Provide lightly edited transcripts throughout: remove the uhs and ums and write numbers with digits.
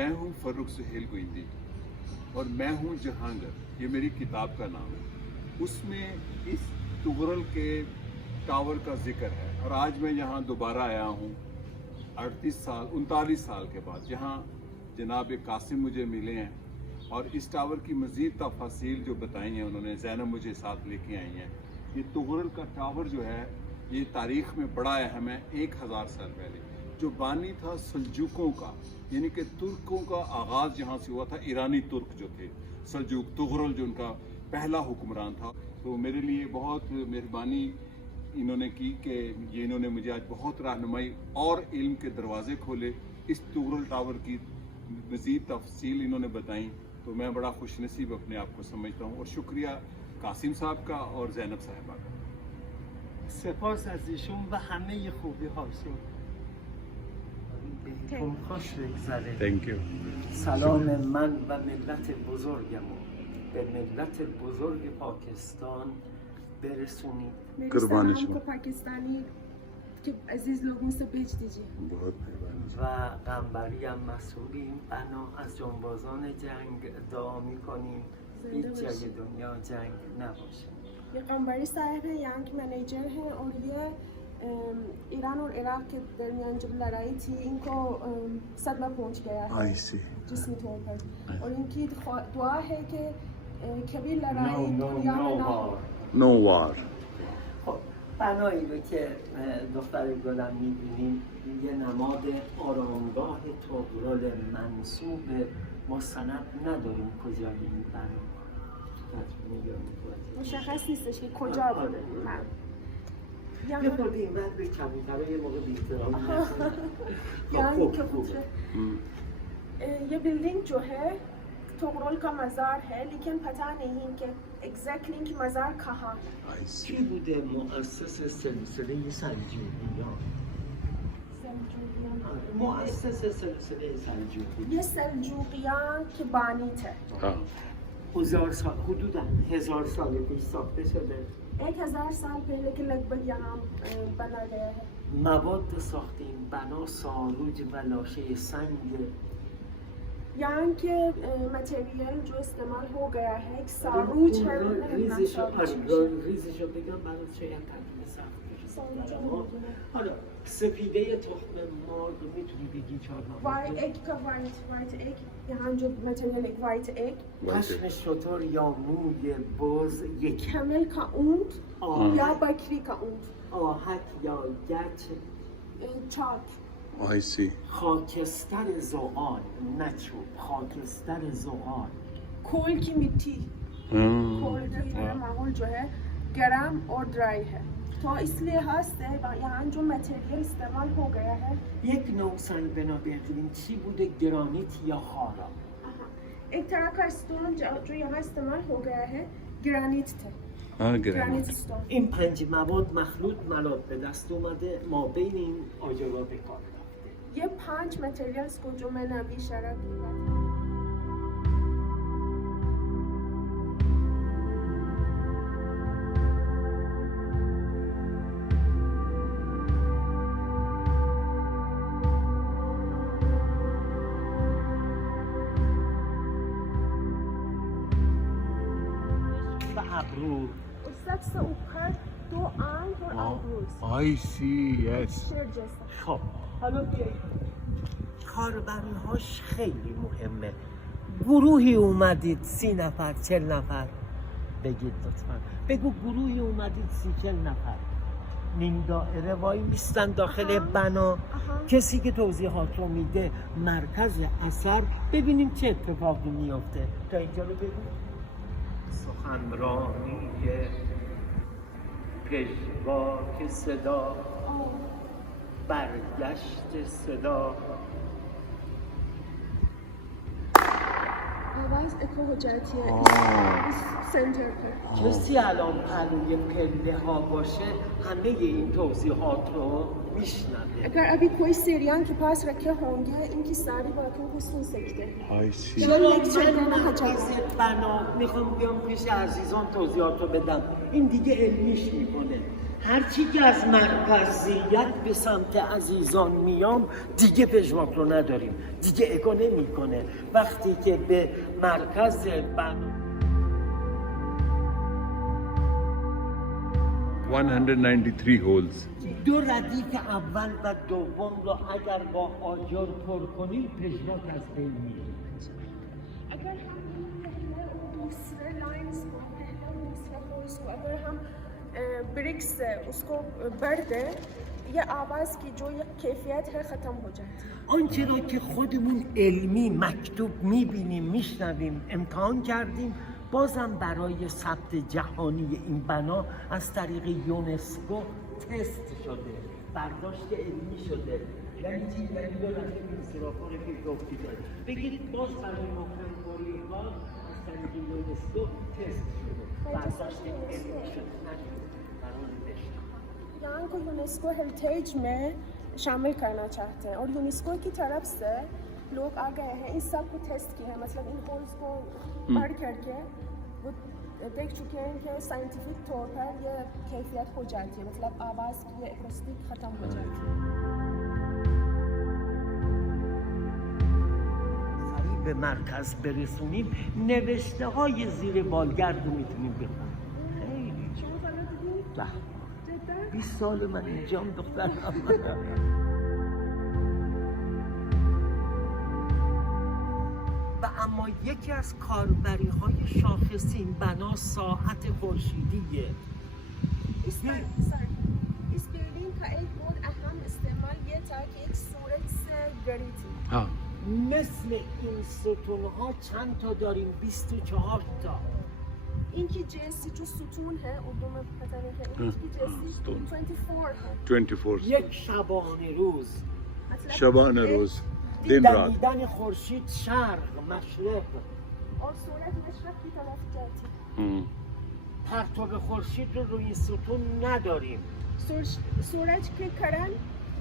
मैं हूँ फ़र्रुख सुहेल गोइंदी और मैं हूँ जहांगीर, ये मेरी किताब का नाम है। उसमें इस तुगरल के टावर का जिक्र है और आज मैं यहाँ दोबारा आया हूँ 39 साल के बाद, जहाँ जनाब कासिम मुझे मिले हैं और इस टावर की मज़ीद तफासील जो बताई हैं उन्होंने, ज़ैनब मुझे साथ लेके आई हैं। ये तुगरल का टावर जो है ये तारीख़ में बड़ा अहम है। 1000 साल पहले जो बानी था सल्जूकों का, यानी कि तुर्कों का आगाज़ जहाँ से हुआ था, ईरानी तुर्क जो थे सल्जूक, तुगरल जो उनका पहला हुक्मरान था। तो मेरे लिए बहुत मेहरबानी इन्होंने की कि ये इन्होंने मुझे आज बहुत रहनुमाई और इल्म के दरवाज़े खोले। इस तुगरल टावर की मज़ीद तफसील इन्होंने बताई, तो मैं बड़ा खुशनसीब अपने आप को समझता हूँ और शुक्रिया कासिम साहब का और ज़ैनब साहिबा का। سپاس از ایشون و همه خوبی هاشون. بهتون خوش بگذره. Thank you. سلام من و ملت بزرگمو به ملت بزرگ پاکستان برسونید. मेरे कुर्बानी सलाम शुमा। को पाकिस्तानी के अजीज लोगों से भेज दीजिए। बहुत मेहरबानी। و قنبری هم مسئولیم. بنا از جانبازان جنگ دعا میکنیم هیچ جای دنیا جنگ نباشه. ये कम्बरी साहब हैं, यहाँ के मैनेजर हैं और ये ईरान और इराक के दरमियान जब लड़ाई थी इनको सदमा पहुँच गया है I see. जिस्मी तौर पर, और इनकी दुआ है कि कभी लड़ाई दुनिया में ना हो। No war. خب بنایی رو که دختر گلم میبینیم یه نماد آرامگاه طغرل منصوب، ما سند نداریم کجای این بنا مشخص نیستش که کجا بوده. من یه خورده این بعد به کبوتره یه موقع بی‌احترامی نکنیم. यहाँ के कुछ ये बिल्डिंग जो है तुगरल का मज़ार है, लेकिन पता नहीं कि एग्जैक्टली इनकी मज़ार कहाँ। I see. کی بوده مؤسس سلسله سلجوقیان؟ مؤسس سلسله سلجوقیان ये सल्जूकियान के बानी थे। हाँ। حدودا 1000 سال پیش ساخته شده. 1000 साल पहले के लगभग यहाँ बना गया है। مواد ساخت این بنا ساروج و لاشه سنگ. यहाँ के मटेरियल जो इस्तेमाल हो गया है एक सारूज है। ریزشو بگم برات شاید تقریبا سخت بشه. حالا سفیده تخم مرغ میتونی بگی چهار वाइट एग का वाइट एग, यहाँ जो मटेरियल एक वाइट एग, پشم شتر یا موی بز، یک कैमल का ऊंट آه. या बकरी का ऊंट, آهک یا گچ، चाक, I see. خاکستر زغال، نه چوب، خاکستر زغال. खोल की मिट्टी। खोल की माहौल जो है गर्म और ड्राई है, तो इसलिए हंसते यहाँ जो मटेरियल इस्तेमाल हो गया है। یک نوع سنگ بنا بهترین چی بوده؟ گرانیت یا خارا. एक तरह का स्टोन जो यहाँ इस्तेमाल हो गया है ग्रेनाइट थे। हाँ, ग्रेनाइट स्टोन। این 5 مواد مخلوط ملات به دست اومده، ما بین این آجرها به کار رفته. ये 5 मटेरियल्स को जो मैंने अभी इशारा किया و ابرو. और सबसे ऊपर 2 आंख और आईब्रोज I see. Yes. शेर जैसा। خب حالا بیایید کاربری‌هاش خیلی مهمه. گروهی اومدید 30 نفر 40 نفر بگید لطفا. بگو گروهی اومدید 30-40 نفر نیم دایره وای میستن داخل بنا. کسی که توضیحات رو میده مرکز اثر، ببینیم چه اتفاقی میفته. تا اینجا رو ببین. سخنرانی پژواک صدا، برگشت صدا. आवाज एको हो जाती है इस सेंटर पर। کسی الان پروی پله ها باشه همه این توضیحات رو میشنوه. अगर अभी कोई सीढ़ियाँ के पास रखे होंगे इनकी सारी बातों को सुन सकते हैं। I see. چرا لکچر من نه مغز بنا میخوام بیام پیش عزیزان توضیحات رو بدم، این دیگه علمیش میکنه. هرچی که از مرکزیت به سمت عزیزان میام دیگه پژواک رو نداریم، دیگه اگو نمیکنه. وقتی که به مرکز بنا 193 holes. دو ردیف اول و دوم رو اگر با آجر پر کنیم پژواک از بین میره. अगर हम पहले और दूसरे लाइंस को पहले और दूसरे होल्स को अगर हम ब्रिक्स से उसको बढ़ दें ये आवाज़ की जो ये कैफियत है ख़त्म हो जाती है. آنچه را که خودمون علمی مکتوب میبینیم میشنویم امتحان کردیم بازم برای ثبت جهانی این بنا از طریق یونسکو تست شده، برداشت علمی شده. یعنی چی؟ یعنی دو رفته این سرافان که گفتی داره بگید باز برای مکرم‌باری ها از طریق یونسکو تست شده، برداشت علمی شده، نشده برای نوشتن. यहाँ को यूनेस्को हेरिटेज में शामिल करना चाहते हैं और यूनेस्को की तरफ से लोग आ गए हैं, इस सब को टेस्ट किया है, मतलब इन होल्स को पढ़ करके वो देख चुके हैं कि साइंटिफिक तौर पर ये कैफियत हो जाती है, मतलब आवाज़ की ये एक्रोस्टिक ख़त्म हो जाती है. سریع به مرکز برسونیم نوشته های زیر بالگرد رو میتونیم بخونیم. خیلی شما بلد بودید؟ ده جدا؟ 20 سال من اینجام دخترم. و اما یکی از کاربری های شاخص این بنا ساعت خورشیدیه. इस बिल्डिंग का एक बहुत अहम इस्तेमाल ये था कि एक सूरज से गड़ी थी. हाँ. مثل این ستون ها چند تا داریم؟ 24 تا. इनकी जैसी जो ستون है उर्दू में पता नहीं क्या इनकी जैसी ستون. 24 है. 24. یک شبانه روز मतलब शबाना एक- रोज दिन रात. دیدن خورشید شرق مشرق और सूरज मशरक की तरफ जाती. پرتاب خورشید رو روی این ستون نداریم، सूरज के किरण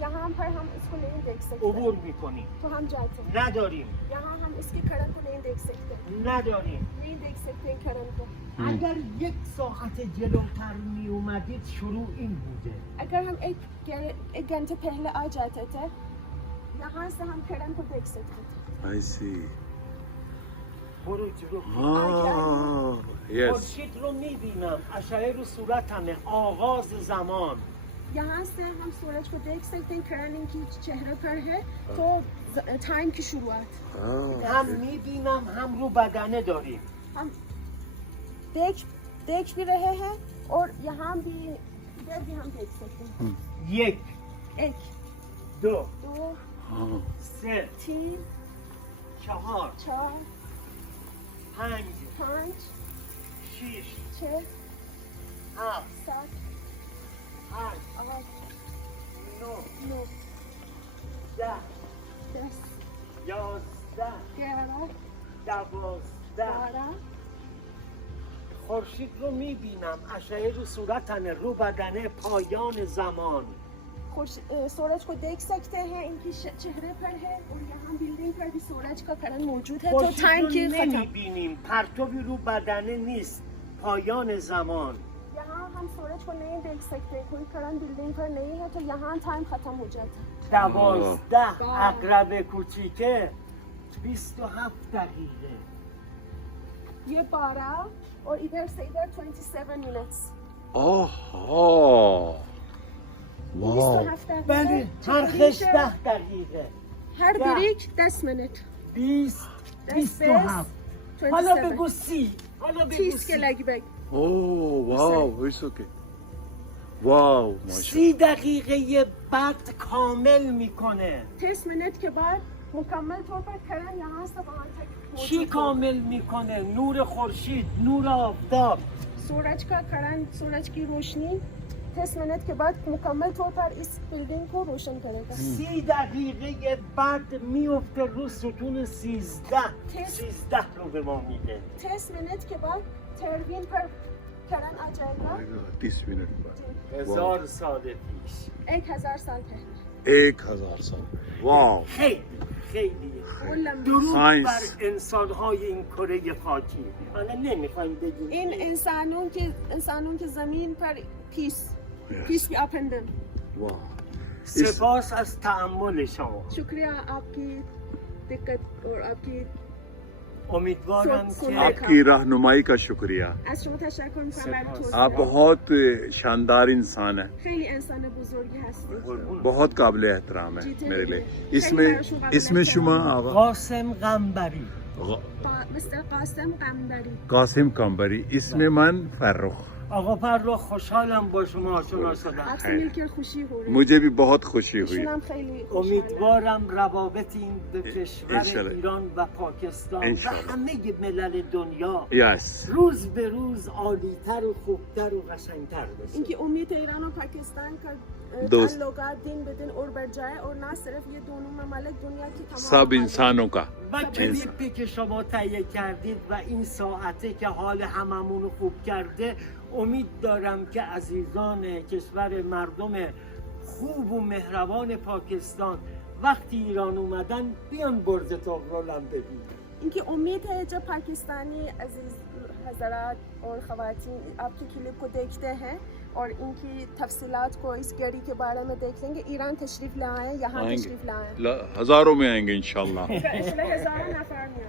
यहाँ पर हम इसको नहीं देख सकते, عبور میکنیم. तो हम जाते हैं. نداریم यहाँ हम इसके किरण को नहीं देख सकते, نداریم. नहीं देख सकते किरण को. اگر یک ساعت جلوتر می اومدید شروع این بوده. अगर हम एक घंटे पहले आ जाते थे यहाँ से हम किरण को देख सकते थे. I see. برو جلو. Yes. خورشید رو میبینم، اشعه رو صورتمه، آغاز زمان. यहाँ से हम सूरज को देख सकते हैं, किरण इनकी चेहरे पर है तो टाइम की शुरुआत. هم میبینم هم رو بدنه داریم. हम देख भी रहे हैं और यहाँ भी इधर भी हम देख सकते हैं. یک، एक, دو، दो, سه، 3, چهار، 4, پنج، 5, شیش، 6, هفت، 7, هشت، 8, نه، 9, 10، 10, 11، 11, 12. 12. خورشید رو میبینم، اشعه رو صورتمه، رو بدنه، پایان زمان. सूरज को देख सकते हैं, इनकी चेहरे पर है और यहाँ बिल्डिंग पर भी सूरज का किरण मौजूद है तो خورشید टाइम رو की खत्म. نمیبینیم، پرتابی رو بدنه نیست، پایان زمان. यहाँ हम सूरज को नहीं देख सकते, कोई किरण बिल्डिंग पर नहीं है तो यहाँ टाइम खत्म हो जाता है. 12 عقرب کوچیکه 27 دقیقه. ये 12 और इधर से इधर 27 minutes. Oh. 27 دقیقه. بله، هر خش 10 دقیقه. هر بریک 10 minute. 20 27. حالا بگو 30. حالا بگو 30 के 30. लगी bag. Oh, wow. It's okay. Wow. MashaAllah. 30 دقیقه بعد کامل میکنه. 30 मिनट के बाद मुकम्मल तौर पर किरण यहाँ से वहाँ तक چی मौजूद है. کامل میکنه؟ نور خورشید، نور آفتاب. सूरज का किरण, सूरज की रोशनी 30 मिनट के बाद मुकम्मल तौर पर इस बिल्डिंग को रोशन करेगा. 30 دقیقه بعد میفته رو ستون 13 رو به ما میده. 30 मिनट के बाद तेरहवीं पर किरण आ जाएगा. 30 मिनट बाद. 1000 سال پیش. 1000 साल पहले. 1000 साल. Wow. خیلی خیلی वो लंबी. درود ساینس. بر انسان‌های این کره خاکی. حالا نمیخوایم بگیم इन इंसानों के ज़मीन पर piece. Peace be upon them. वाह سپاس از تحمل شما. शुक्रिया आपकी दिक्कत और आपकी امیدوارم سو- که आपकी रहनुमाई का शुक्रिया از شما تشکر میکنم برای سپاس. आप توضیح. बहुत शानदार इंसान हैं خیلی انسان بزرگی هستید. बहुत काबिल एहतराम है जी, मेरे जी, लिए जी। इसमें खैली इसमें शुमा आगा قاسم قنبری. مستر قاسم قمبری. कासिम कंबरी इसमें मन फर्रुख آقا فرخ خوشحالم با شما آشنا شدم. आपसे मिलकर खुशी हो रही है. मुझे भी बहुत खुशी हुई ایشون هم خیلی خوشحاله. امیدوارم روابط این دو کشور انشالله. ایران و پاکستان و انشالله. همه ملل دنیا यस روز به روز عالیتر و خوبتر و قشنگتر بشه. इनकी उम्मीद है ईरान और पाकिस्तान का दोस्त। ताल्लुकात दिन ब दिन और बढ़ जाए और ना सिर्फ ये दोनों ममालिक दुनिया की तमाम सब ममालिक- इंसानों का و کلیپی که شما تهیه کردید و این ساعته که حال هممون رو خوب کرده، امید دارم که عزیزان کشور مردم خوب و مهربان پاکستان وقتی ایران اومدن بیان برج طغرل هم ببینن. इनकी उम्मीद है जब पाकिस्तानी अजीज हजरात और ख़वातीन आपके क्लिप को देखते हैं और इनकी तफसीलात को इस गाड़ी के बारे में देख लेंगे ईरान तशरीफ़ लाएँ यहाँ आएंगे। तशरीफ़ लाएँ हजारों में आएंगे इंशाल्लाह हज़ारों नफर में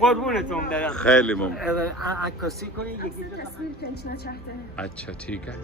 قربونتون برم. खैली मुम عکاسی کنید یکی دو تا. तस्वीर खींचना चाहते हैं अच्छा ठीक है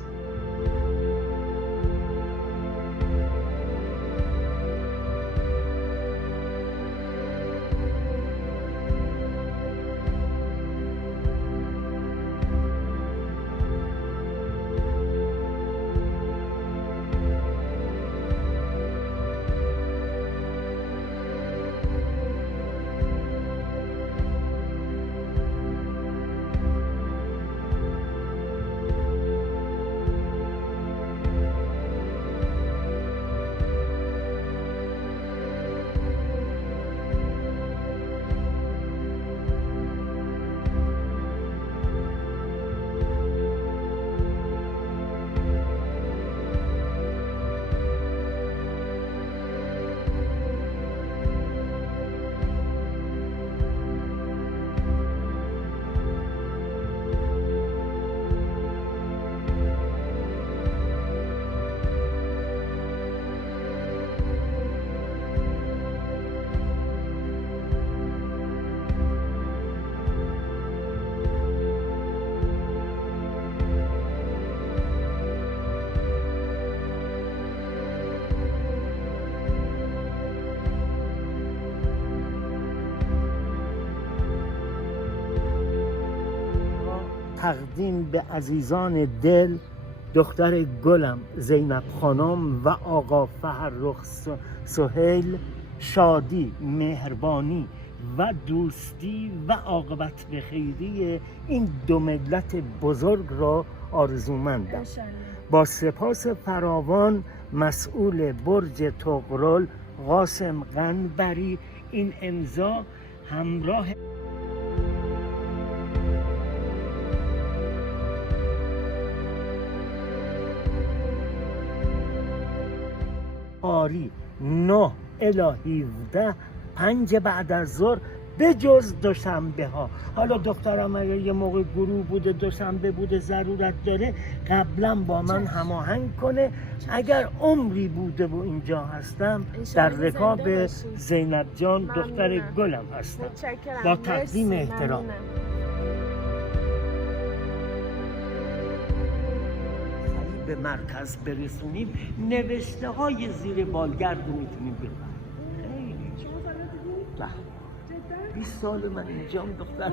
تقدیم به عزیزان دل دختر گلم زینب خانم و آقا فرخ سهیل شادی، مهربانی و دوستی و عاقبت به خیری این دو ملت بزرگ را آرزومندم. با سپاس فراوان مسئول برج طغرل قاسم قنبری این امضا همراه آری 9 الی 17 5 بعد از ظهر به جز دوشنبه ها. حالا دخترم اگر یه موقع گروه بوده دوشنبه بوده ضرورت داره قبلا با من هماهنگ کنه. اگر عمری بوده و اینجا هستم در رکاب زینب جان دختر گلم هستم. با تقدیم احترام. به مرکز برسونیم نوشته های زیر بالگرد رو میتونیم ببریم. خیلی 20 سال من اینجام دخترم